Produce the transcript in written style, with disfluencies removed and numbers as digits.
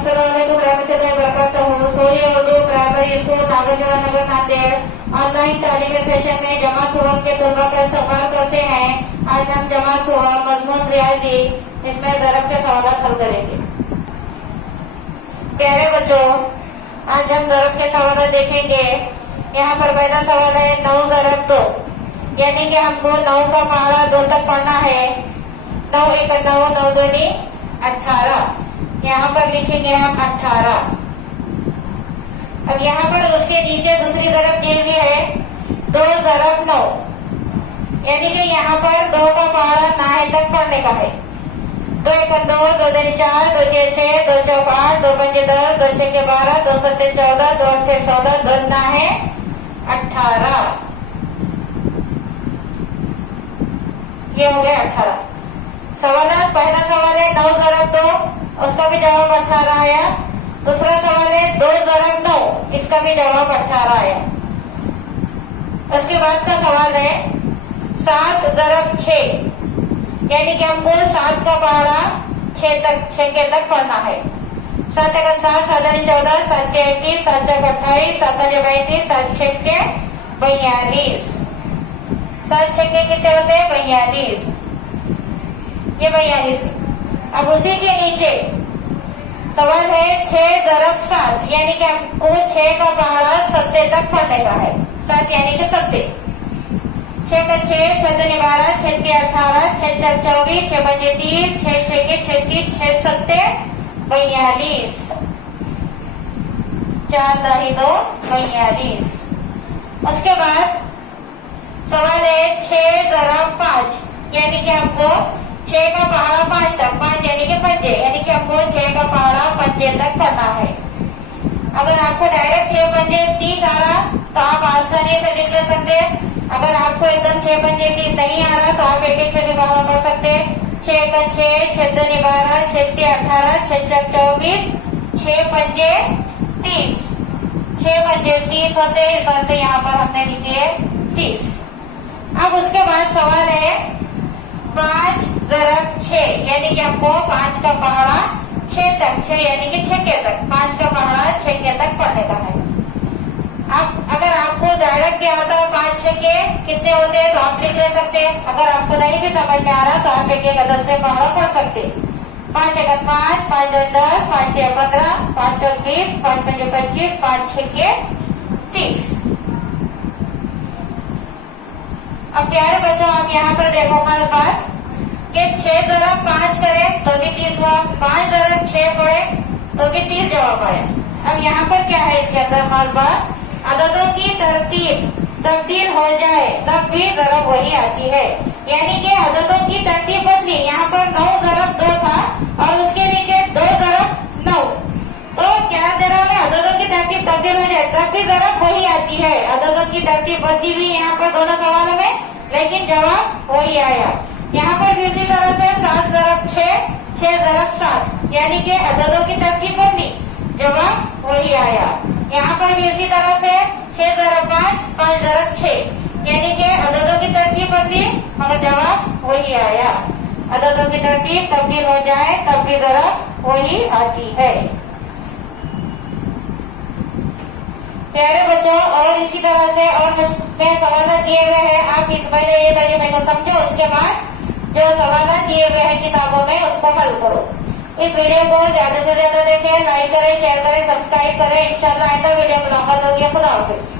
अस्सलामुअलैकुम रहमतुल्लाहि वबरकातुहू। सूर्य Urdu primary school नागरजोरा नगर Nanded online तालीमी सेशन में जमा सुवह के तलबा का इस्तेमाल करते हैं। आज हम जमा सुवह मजमून रियाजी इसमें ज़रब के सवाल हल करेंगे। प्यारे बच्चों, आज हम ज़रब के सवाल देखेंगे। यहाँ पर पहला सवाल है 9 ज़रब 2, यानी कि हमको 9 का पहाड़ा 2 तक पढ़ना है। 9 एक 9, 9 दूनी 18। यहाँ पर लिखेंगे हम 18। अब यहाँ पर उसके नीचे दूसरी ज़रब दी हुई है 2 ज़रब 9, यानी कि यहाँ पर 2 का पहाड़ा 9 तक पढ़ने का है। 2 एक 2, 2 दूनी 4, 2 तीन 6, 2 चौक 8, 2 पंजे 10, 2 छक्के 12, 2 सत्ते 14, 2 अट्ठे 16, 2 ना है 18। ये हो गया 18 सवाल। पहला सवाल है 9 ज़रब 2, उसका भी जवाब 18 आया। दूसरा सवाल है 2 ज़रब 9, इसका भी जवाब 18 आया। उसके बाद का सवाल है 7 ज़रब 6, यानी कि हमको 7 का पहाड़ा 6 के तक पढ़ना है। 7 एक 7, 7 दूनी 14, 7 के 21, 7 चौक 28, 7 पंजे 32, 7 छक्के 42। 7 छक्के कितने होते हैं? 42। ये 42। अब उसी के नीचे सवाल है 6 ज़रब 7, यानी कि हमको 6 का पहाड़ा 7 तक पढ़ने का है। 7 यानी कि 7। 6 का 6, 6 दूनी 12, 6 के 18, 6 चौक 24, 6 पंजे 30, 6 छक्के 36, 6 सत्ते 42, 4 दाही 2 42। उसके बाद सवाल है 6 ज़रब 5, यानी कि हमको 6 का पहाड़ा 5 तक, 5 यानी कि पंजे, यानी कि हमको 6 का पहाड़ा पंजे तक करना है। अगर आपको डायरेक्ट 6 पंजे 30 आ रहा तो आप आसानी से लिख ले सकते। अगर आपको एकदम 6 पंजे 30 नहीं आ रहा तो आप एक एक से भी पढ़ना पढ़ सकते। 6 का 6, 6 दूनी 12, 6 के 18, 6 चौक 24, 6 पंजे 30, 6 पंजे 30 होते, इस वजह यहाँ पर हमने लिखे है 30। अब उसके बाद सवाल है 5 ज़रब 6, यानी कि हमको 5 का पहाड़ा 6 तक, 6 यानी कि 6 तक, 5 का पहाड़ा 6 तक पढ़ने का है। अब अगर आपको डायरेक्ट क्या होता है 5 छक्के कितने होते हैं तो आप लिख ले सकते। अगर आपको नहीं भी समझ में आ रहा तो आप एक एक अदद से पहाड़ा पढ़ सकते। 5 एक 5, 5 2 10, 5 3 15, 5 चौक 20, 5 पंजे 25, 5 छक्के 30। अब प्यारे बच्चों, आप यहाँ पर देखो खास बात कि 6 ज़रब 5 करें तो भी 30 हुआ, 5 ज़रब 6 पढ़े तो भी 30 जवाब आया। अब यहाँ पर क्या है इसके अंदर खास बात, अददों की तरतीब तब्दील हो जाए तब भी ज़रब वही आती है, यानी कि अददों की तरतीब बदली। यहाँ पर 9 ज़रब 2 था और उसके नीचे 2 ज़रब 9, तो क्या दे रहा है अददों की तरतीब तब्दील हो जाए तब भी ज़रब वही आती है। अददों की तरतीब बदली हुई यहाँ पर दोनों सवालों में, लेकिन जवाब वही आया। यहाँ पर भी उसी तरह से 7 ज़रब 6, 6 ज़रब 7, यानी कि अददों की तरतीब बदली, जवाब वही आया। यहाँ पर भी उसी तरह से 6 ज़रब 5, 5 ज़रब 6, यानी कि अददों की तरतीब बदली मगर जवाब वही आया। अददों की तरतीब तब्दील हो जाए तब भी ज़रब वही आती है। प्यारे बच्चों, और इसी तरह से और में सवाल दिए हुए हैं। आप इस पहले ये तरीके को समझो, उसके बाद जो सवाल दिए हुए हैं किताबों में उसको हल करो। इस वीडियो को ज्यादा से ज्यादा देखें, लाइक करें, शेयर करें, सब्सक्राइब करें। इंशाल्लाह आइंदा वीडियो मुलाकात होगी। खुदा हाफिज।